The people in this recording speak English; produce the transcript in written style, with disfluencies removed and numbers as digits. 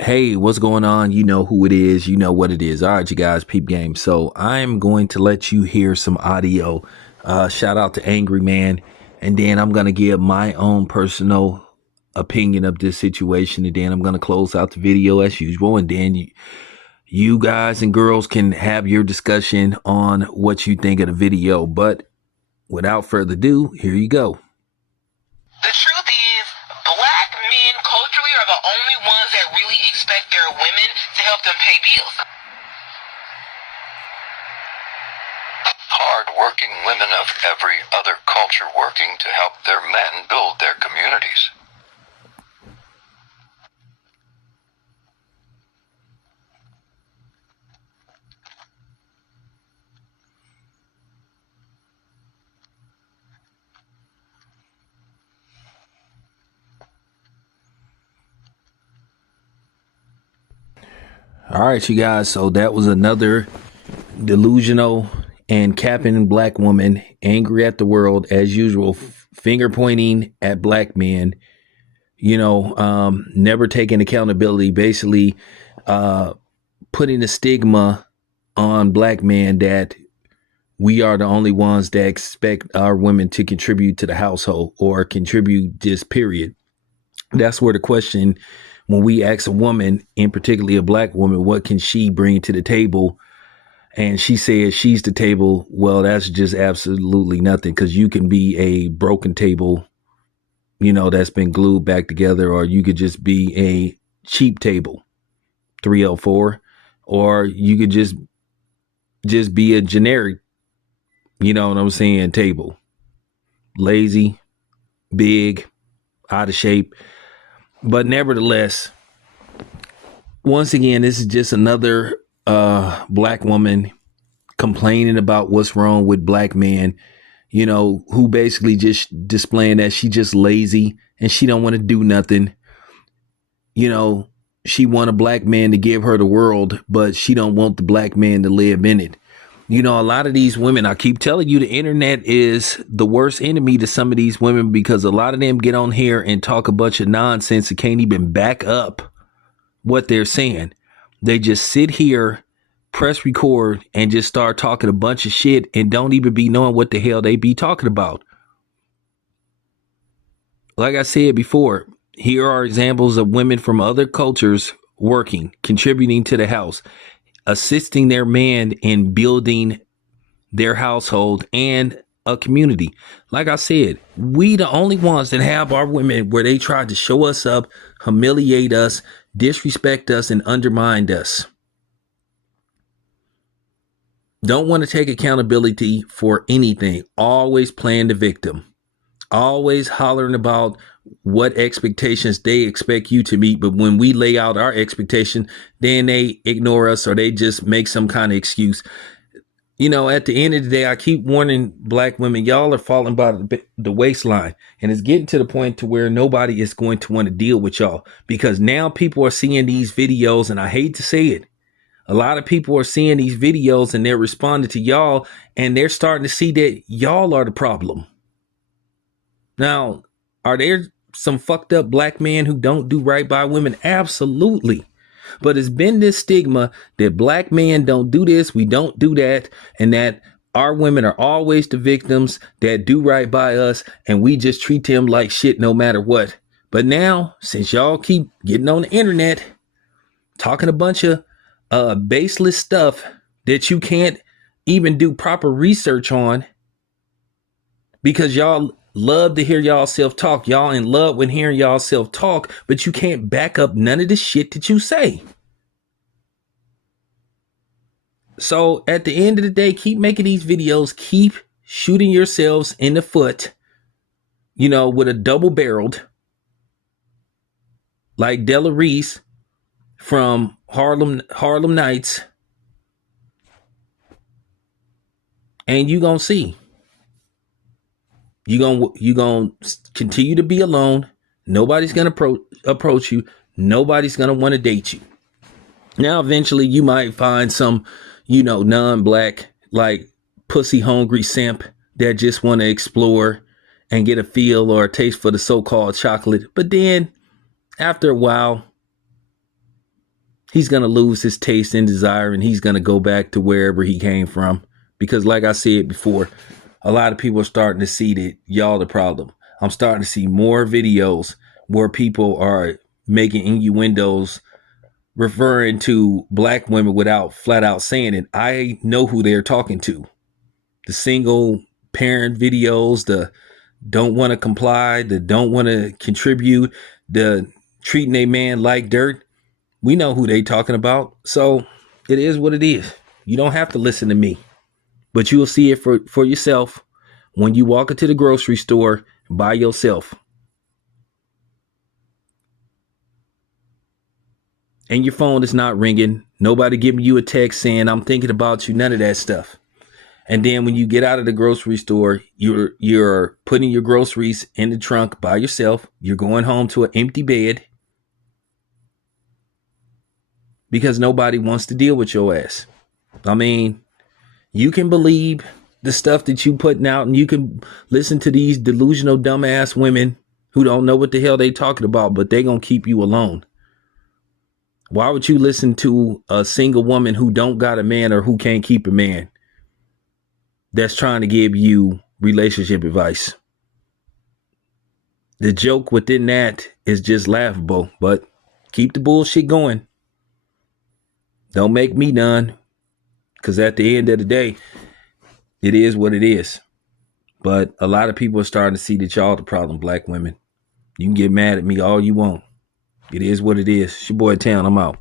Hey, what's going on? You know who it is. You know what it is. All right, you guys, peep game. So I'm going to let you hear some audio. Shout out to Angry Man. And then I'm going to give my own personal opinion of this situation. And then I'm going to close out the video as usual. And then you guys and girls can have your discussion on what you think of the video. But without further ado, here you go. The truth is, black men culturally are the only ones that really expect their women to help them pay bills. Hard-working women of every other culture working to help their men build their communities. All right, you guys. So that was another delusional and capping black woman, angry at the world as usual, finger pointing at black men. Never taking accountability. Basically, putting a stigma on black men that we are the only ones that expect our women to contribute to the household or contribute just period. That's where the question, when we ask a woman, in particularly a black woman, what can she bring to the table? And she says she's the table. Well, that's just absolutely nothing, because you can be a broken table, that's been glued back together, or you could just be a cheap table, 304, or you could just be a generic, you know what I'm saying, table. Lazy, big, out of shape. But nevertheless, once again, this is just another black woman complaining about what's wrong with black men, who basically just displaying that she just lazy and she don't want to do nothing. She want a black man to give her the world, but she don't want the black man to live in it. A lot of these women, I keep telling you, the internet is the worst enemy to some of these women, because a lot of them get on here and talk a bunch of nonsense and can't even back up what they're saying. They just sit here, press record, and just start talking a bunch of shit and don't even be knowing what the hell they be talking about. Like I said before, here are examples of women from other cultures working, contributing to the house, assisting their man in building their household and a community. Like I said, we the only ones that have our women where they tried to show us up, humiliate us, disrespect us, and undermine us. Don't want to take accountability for anything. Always playing the victim. Always hollering about what expectations they expect you to meet. But when we lay out our expectation, then they ignore us or they just make some kind of excuse. At the end of the day, I keep warning black women, y'all are falling by the waistline. And it's getting to the point to where nobody is going to want to deal with y'all, because now people are seeing these videos, and I hate to say it, a lot of people are seeing these videos and they're responding to y'all, and they're starting to see that y'all are the problem. Now, are there some fucked up black men who don't do right by women? Absolutely. But it's been this stigma that black men don't do this, we don't do that, and that our women are always the victims that do right by us, and we just treat them like shit no matter what. But now, since y'all keep getting on the internet, talking a bunch of baseless stuff that you can't even do proper research on, because y'all love to hear y'all self-talk. Y'all in love with hearing y'all self-talk, but you can't back up none of the shit that you say. So at the end of the day, keep making these videos, keep shooting yourselves in the foot, with a double barreled, like Della Reese from Harlem Nights. And you gonna see. You gonna continue to be alone. Nobody's gonna approach you. Nobody's gonna want to date you. Now, eventually, you might find some, non-black, like pussy hungry simp that just want to explore and get a feel or a taste for the so-called chocolate. But then, after a while, he's going to lose his taste and desire, and he's going to go back to wherever he came from. Because like I said before, a lot of people are starting to see that y'all the problem. I'm starting to see more videos where people are making innuendos referring to black women without flat out saying it. I know who they're talking to. The single parent videos, the don't want to comply, the don't want to contribute, the treating a man like dirt. We know who they talking about. So it is what it is. You don't have to listen to me, but you will see it for yourself when you walk into the grocery store by yourself. And your phone is not ringing. Nobody giving you a text saying, I'm thinking about you. None of that stuff. And then when you get out of the grocery store, you're putting your groceries in the trunk by yourself. You're going home to an empty bed because nobody wants to deal with your ass. I mean, you can believe the stuff that you putting out, and you can listen to these delusional dumbass women who don't know what the hell they talking about, but they gonna keep you alone. Why would you listen to a single woman who don't got a man or who can't keep a man that's trying to give you relationship advice? The joke within that is just laughable, but keep the bullshit going. Don't make me none, because at the end of the day, it is what it is. But a lot of people are starting to see that y'all the problem, black women. You can get mad at me all you want. It is what it is. It's your boy Town. I'm out.